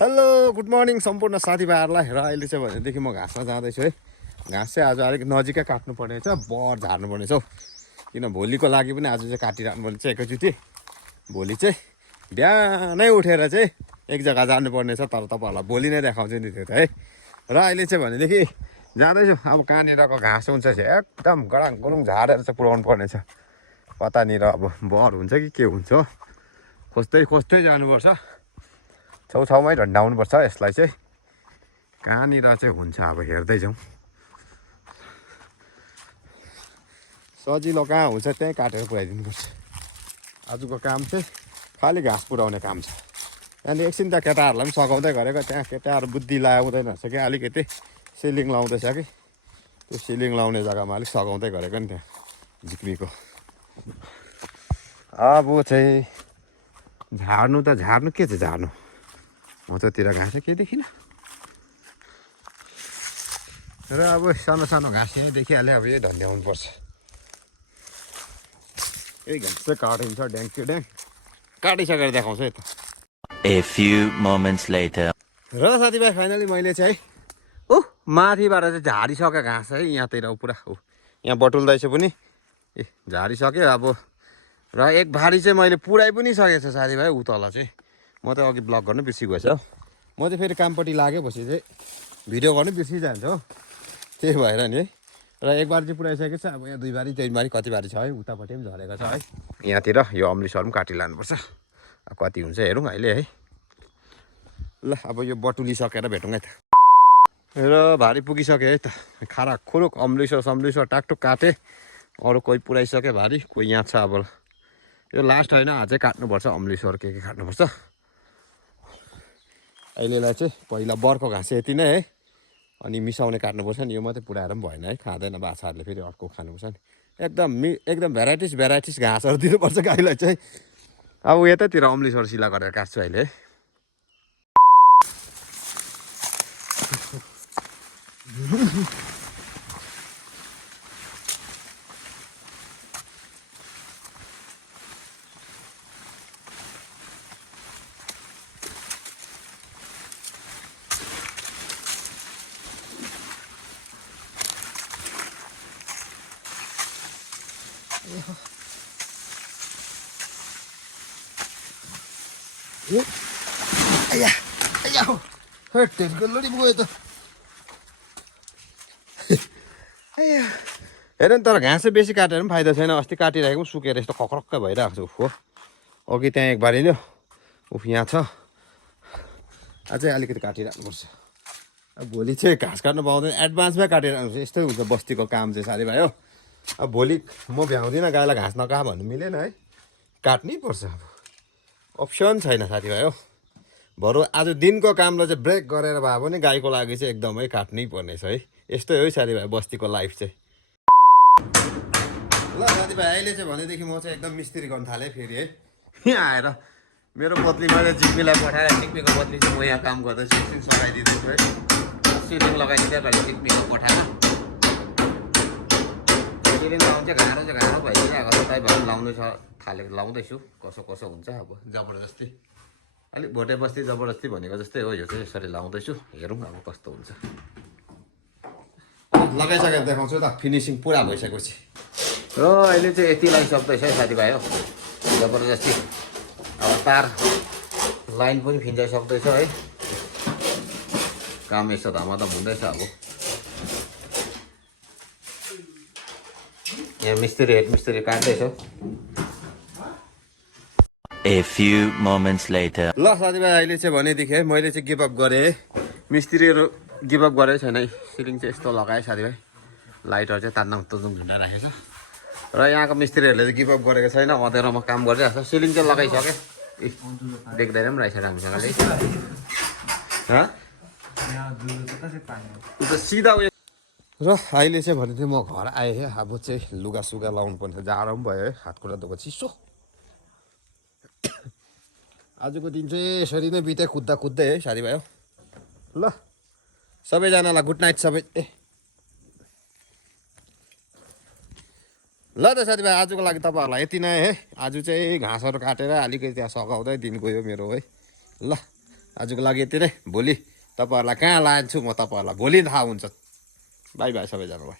Hello good morning सम्पूर्ण साथीभाइहरूलाई र अहिले चाहिँ भनेदेखि म घाँसमा जाँदैछु है। घाँस चाहिँ आज अलिक नजिकै काट्नुपर्ने छ, बर झार्नुपर्ने छ हौ। किन भोलिको लागि पनि आज चाहिँ काटिराख्नुपर्ने छ एकैचोटि। भोलि चाहिँ बिहानै उठेर चाहिँ एक जग्गा जानुपर्ने छ, तर तपाईँहरूलाई भोलि नै देखाउँछु नि त्यो त है। र अहिले चाहिँ भनेदेखि जाँदैछु। अब कहाँनिरको घाँस हुन्छ चाहिँ एकदम गडाङ गुडुङ झारेर चाहिँ पुऱ्याउनु पर्ने छ। कतानिर अब बर हुन्छ कि के हुन्छ खोज्दै खोज्दै जानुपर्छ। छेउछाउमै ढन्डाउनुपर्छ यसलाई चाहिँ। कहाँनिर चाहिँ हुन्छ अब हेर्दै जाउँ। सजिलो कहाँ हुन्छ त्यहीँ काटेर पुऱ्याइदिनुपर्छ। आजको काम चाहिँ खालि घाँस पुऱ्याउने काम छ। त्यहाँदेखि एकछिन त केटाहरूलाई पनि सघाउँदै गरेको, त्यहाँ केटाहरू बुद्धि लगाउँदैन रहेछ कि अलिकति सिलिङ लाउँदैछ कि त्यो सिलिङ लाउने जग्गामा अलिक सघाउँदै गरेको नि त्यहाँ झिक्मीको। अब चाहिँ झार्नु त झार्नु के चाहिँ झार्नु, म त तिर घाँस केही देखिनँ। र अब सानो सानो घाँस यहीँ देखिहाल्यो। अब यही ढन्ड्याउनुपर्छ। यही घाँस चाहिँ काटिन्छ ड्याङ त्यो ड्याङ काटिसकेर देखाउँछ है त। A few moments later. र साथीभाइ फाइनली मैले चाहिँ माथिबाट चाहिँ झारिसक्यो घाँस है। यहाँतिर पुरा यहाँ बटुल्दैछु पनि झारिसक्यो अब। र एक भारी चाहिँ मैले पुऱ्याइ पनि सकेको छु साथीभाइ उ तल चाहिँ। म त अघि ब्लग गर्नु बिर्सी गएछ हो। म चाहिँ फेरि कामपट्टि लागेपछि चाहिँ भिडियो गर्नु बिर्सिजान्छ हो, त्यही भएर नि है। र एक बार चाहिँ पुऱ्याइसकेको छ। अब यहाँ दुई बारी तिन बारी कति बारी छ है, उतापट्टि पनि झरेको छ है। यहाँतिर यो अम्लिसहरू पनि काटी लानुपर्छ। कति हुन्छ हेरौँ अहिले है। ल अब यो बटुलिसकेर भेटौँ है त। र भारी पुगिसक्यो है त। खारा खुरुक अम्लिसो सम्लिसो टाकटुक काटेँ। अरू कोही पुऱ्याइसक्यो भारी, कोही यहाँ छ। अब यो लास्ट होइन, अझै काट्नुपर्छ अम्लिसोहरू के काट्नुपर्छ। अहिलेलाई चाहिँ पहिला बर्को घाँस यति नै है। अनि मिसाउने काट्नुपर्छ नि, यो मात्रै पुऱ्याएर पनि भएन है, खाँदैन बाछाहरूले फेरि अर्को खानुपर्छ नि। एकदम भेराइटिस घाँसहरू दिनुपर्छ गाईलाई चाहिँ। अब यतातिर अम्लिसोहरू सिला गरेर काट्छु अहिले है। हेर नि, तर घाँस चाहिँ बेसी काटेर पनि फाइदा छैन। अस्ति काटिरहेको पनि सुकेर यस्तो खक्रक्क भइरहेको छ। अघि त्यहाँ एक बारी ल्यायो, यहाँ छ। अझै अलिकति काटिराख्नुपर्छ। अब भोलि चाहिँ घाँस काट्नु पाउँदैन, एडभान्समै काटिराख्नुपर्छ। यस्तै हुन्छ बस्तीको काम चाहिँ साथीभाइ हो। अब भोलि म भ्याउँदिनँ गाईलाई घाँस नका भन्नु मिलेन है, काट्नै पर्छ। अब अप्सन छैन साथीभाइ हो। बरु आज दिनको कामलाई चाहिँ ब्रेक गरेर भए पनि गाईको लागि चाहिँ एकदमै काट्नै पर्ने छ है। यस्तै हो साथीभाइ बस्तीको लाइफ चाहिँ। ल साथीभाइ अहिले चाहिँ भनेदेखि म चाहिँ एकदम मिस्त्री गर्नु थालेँ फेरि है। यहाँ आएर मेरो बदली मैले जिक्मीलाई पठाएर जिक्मीको बदली चाहिँ म यहाँ काम गर्दैछु। सिलिङ लगाइदिँदैछु है। सिलिङ लगाइदिँदै मैले जिक्मीको पठाएर सिलिङ लाउनु चाहिँ गाह्रो भइदिरहेको छ। त्यही भएर लाउँदैछु कसो हुन्छ अब जबरजस्ती। अलिक भोटे बस्ती जबरजस्ती भनेको जस्तै हो यो चाहिँ। यसरी लाउँदैछु, हेरौँ अब कस्तो हुन्छ। लगाइसकेर देखाउँछु त फिनिसिङ पुरा भइसकेपछि। र अहिले चाहिँ यति लगाइसक्दैछ है साथीभाइ हो, जबरजस्ती। अब तार लाइन पनि फिन्जाइसक्दैछ है। काम यसो धमाधम हुँदैछ। अब यहाँ हेड मिस्त्री काट्दैछ। A few moments later. ल साथीभाइ अहिले चाहिँ भनेदेखि है मैले चाहिँ गिभअप गरेँ है। मिस्त्रीहरू गिभअप गरेकै छैन है। सिलिङ चाहिँ यस्तो लगाएँ साथीभाइ। लाइटहरू चाहिँ तान्दाम झुन्डाइराखेको छ। र यहाँको मिस्त्रीहरूले चाहिँ गिभअप गरेको छैन, अँधेरोमा काम गरिरहेको छ। सिलिङ चाहिँ लगाइसकेँ। देख्दैन पनि रहेछ राम्रोसँगले। सिधा उयो। र अहिले चाहिँ भनेदेखि म घर आएँ है। अब चाहिँ लुगासुगा लाउनु पर्ने, जाडो पनि भयो है, हातखुट्टा दुःख चिसो। आजको दिन चाहिँ यसरी नै बित्यो कुद्दै है साथीभाइ हो। ल सबैजनालाई गुड नाइट सबै। ल त साथीभाइ आजको लागि तपाईँहरूलाई यति नै है। आज चाहिँ घाँसहरू काटेर अलिकति त्यहाँ सघाउँदै दिन गयो मेरो है। ल आजको लागि यति नै। भोलि तपाईँहरूलाई कहाँ लान्छु म तपाईँहरूलाई भोलि थाहा हुन्छ। बाई बाई सबैजनालाई।